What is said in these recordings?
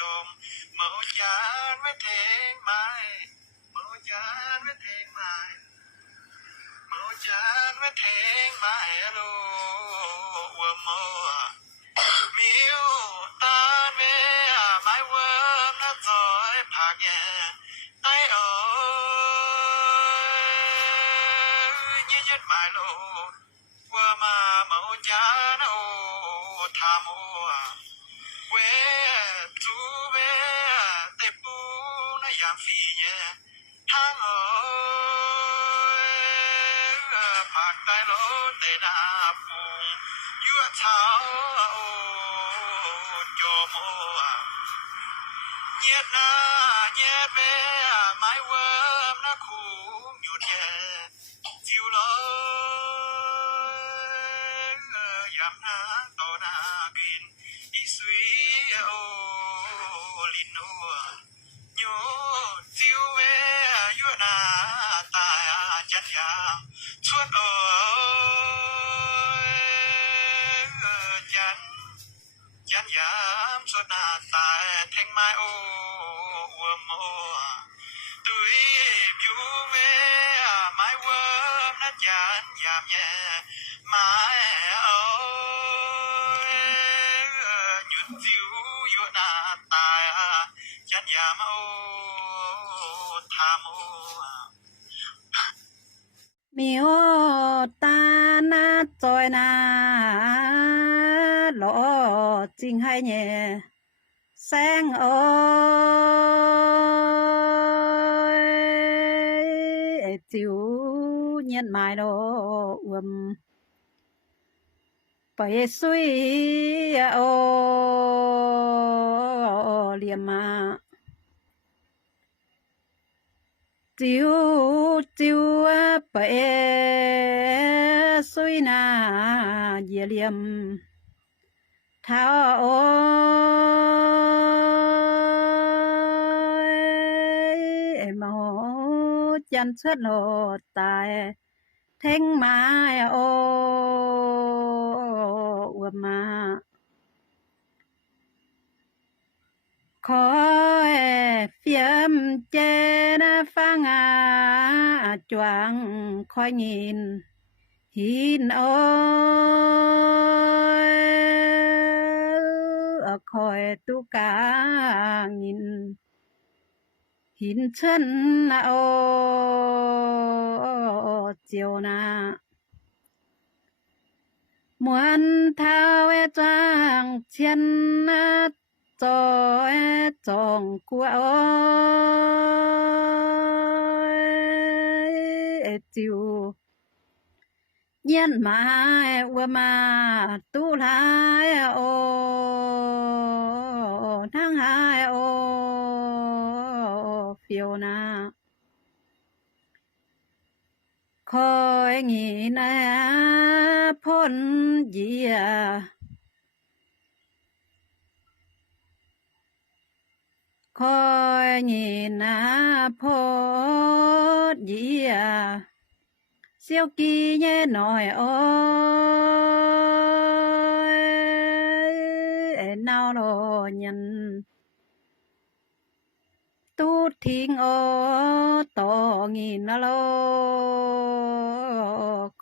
ดมเมายานไว้เทงไม thì nghe hai ở chịu nó mãi lâu quầm về mai thi nam rồi trong nhẹ. Khi ở chú na mai mẫu chán mà màu mai ô chán với thế mai về chán với thế mai phi ua Yo, you. tuổi vũ về mãi quên nó chán giảm nhẹ mãi ơi nhuận phiếu vua na tài, chán giảm ô tham ô miêu ta na trời na lỗ chính hay nhẹ sang ơi tiểu nhân mai đồ uầm bởi suy ô liềm mà. Tiểu tiêu bởi suy na dìa liềm. Thao ô chân xuất lộ tài thanh mai ô mà ขอเฟียมเจนะฟังอาจวงคอยยิน หินโอยคอยตุกางินนเชิญนะโอเจียวนามวนเท้าเอจางเชียนนะจอยจองกัวโอยจิวเย็นมาว่ามาตุลายโอทั้งหายโอ Fiona. Khói nghỉ na phôn dìa khói nghỉ na phôn dìa siêu kỳ nhé nổi ôi nào lo nhận. ตูทิ้งโอตองินนะลอ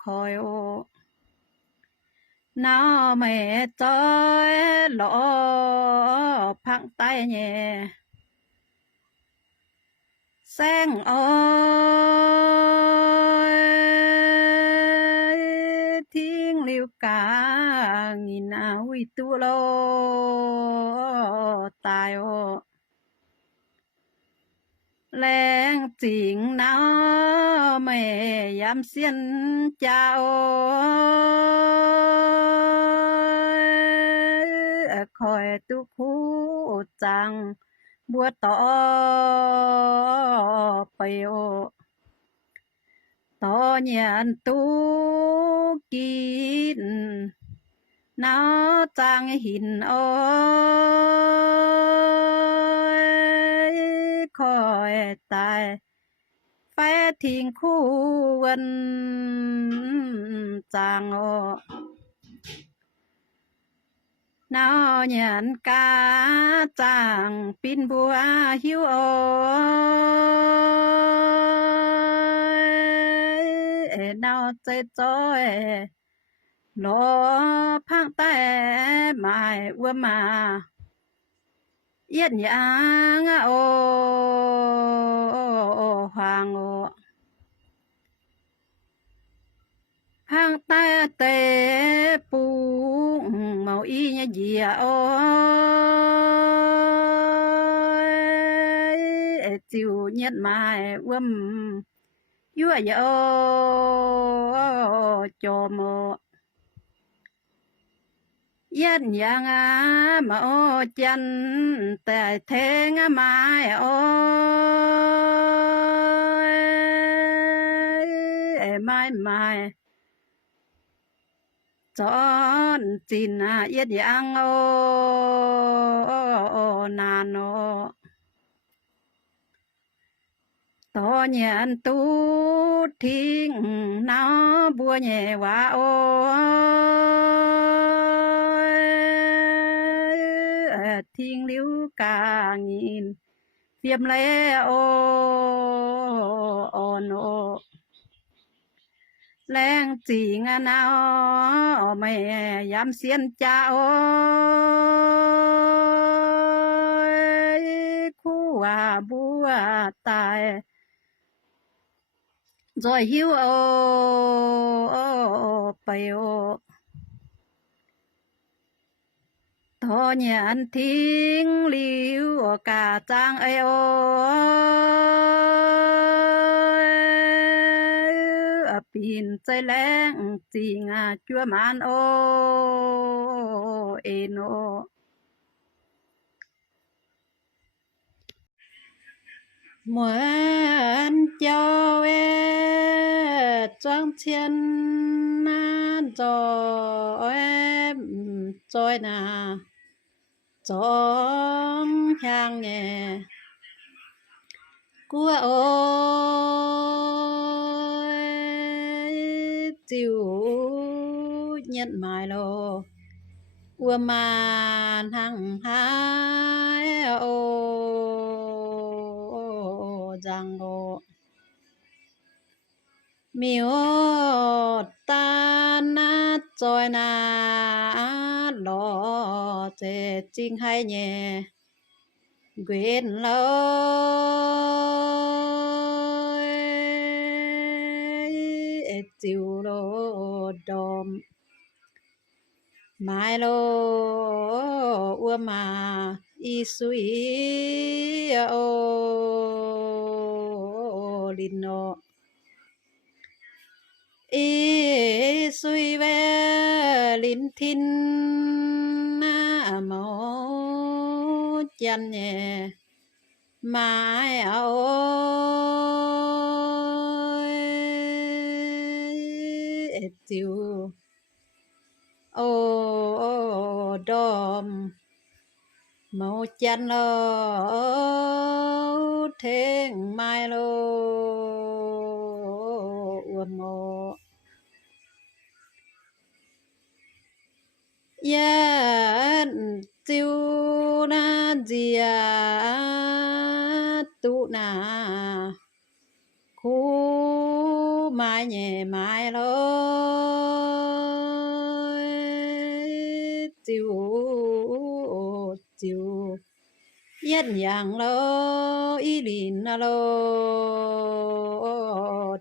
คอยโอน้าแม่ใจอยหลอพังใต้เนี่ยแสงโอทิ้งเลียวกางินอาวิตุโลตายโอ จริงนาะไม่ยำเสียนเจ้าคอยตุคู่จัง บัวต่อไปโอต่อเนียนตูกิน nó trang hình ôi คอยตายไฟทิ้งคู่วันจางโอนาเหยียนกาจางปินบัวหิวโอเนาใจจ้อยหลอพังแต่ไมาว่ามา yết nhang ô hoàng ô hang ta tê pu màu y nha gì ô chịu nhất mai uâm. Yua yo cho mô yên yang a ma o chân tại thế ngã mai ôi mai mai chọn tin a à, yên yang o nàn no to nhận tu thiên, nó bua nhẹ quá ôi ทิ้งลิ้วกางยินเสียมแล้โออ่นโอแรงจีงนาวไม่ยำเสียนเจ้าคู่ว่าบัวตาย rồi hiu ô ô ô bay ô อ thọ nhận thiên liu cả trang ai ô. Pin chơi leng chỉ ngà chúa man ô. Ên muốn cho em trang thiên na cho em trôi na trong hàng nhẹ cua ôi, tiêu nhận mài lô. Cua màn hằng hai ô giang ô miêu ta na choi na lo thế chính hay nhẹ quên lối chiều lô đom mai lô ua mà y suy ô lino y suy về linh thiên na à, mô chân nhẹ mai ôi tiêu, ô ô đom mô chân lô thiên mai lô, ua mô. Dạ, yên tiêu na dia tu na. Khu mai nhẹ mai lối. Tiêu tiêu. Yên yang lo y lin na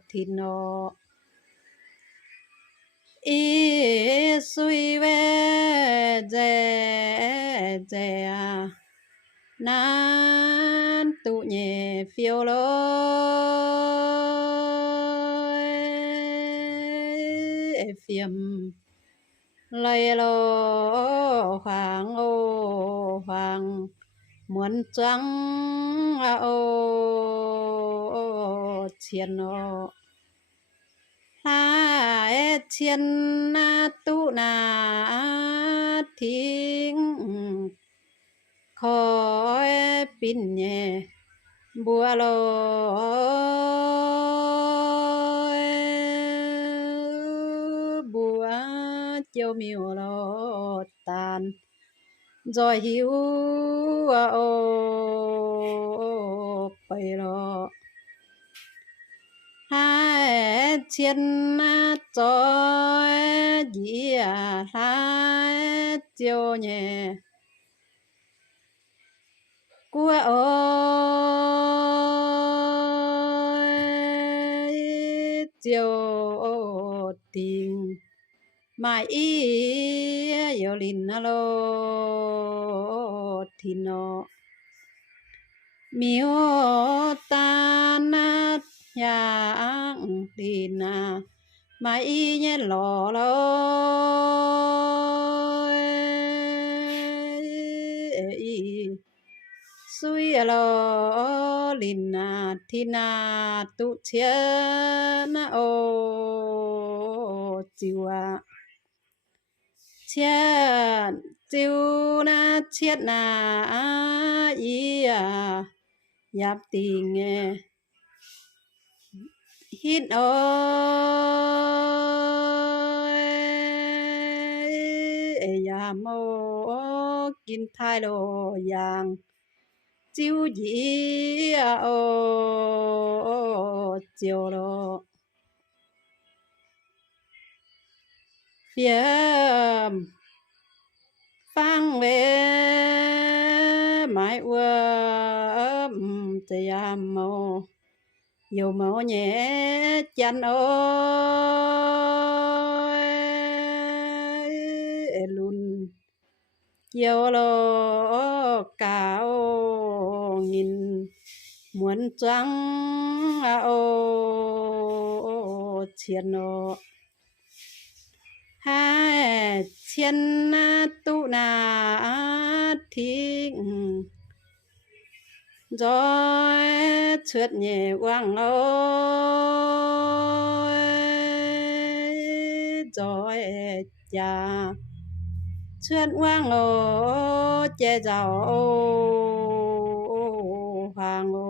thịt nọ y suy về dè dè nan tụ nhẹ phiêu lối e phiềm lây lô hoàng ô hoàng. Muốn trắng ô chiên ô. หาเอเชียนนาตุนาทิ้งขอปินเนบัวลอยบัวเจียวมิวลอดตานจอยหิวโอไปรอ hai chiên cho gì à hai chiều nhẹ của chiều tình. Mai y yo lin thì nó miêu tan yang dina mai nyen lo lo suy lo lina tina tu chia na o chiwa chia chiu na chiết na ia yap tình nghe hin ơi ya mô kinh thai lô yang chiu dĩ ô chiều lô phiếm phang về mãi uơm te amo dù mẫu nhẹ chăn ơi luôn chiều lô cao nhìn muốn trắng à, ô chiến ô hai chiến tu na thiên gió trượt nhẹ quang ơi gió e cha trượt quang ô che giàu hoàng ô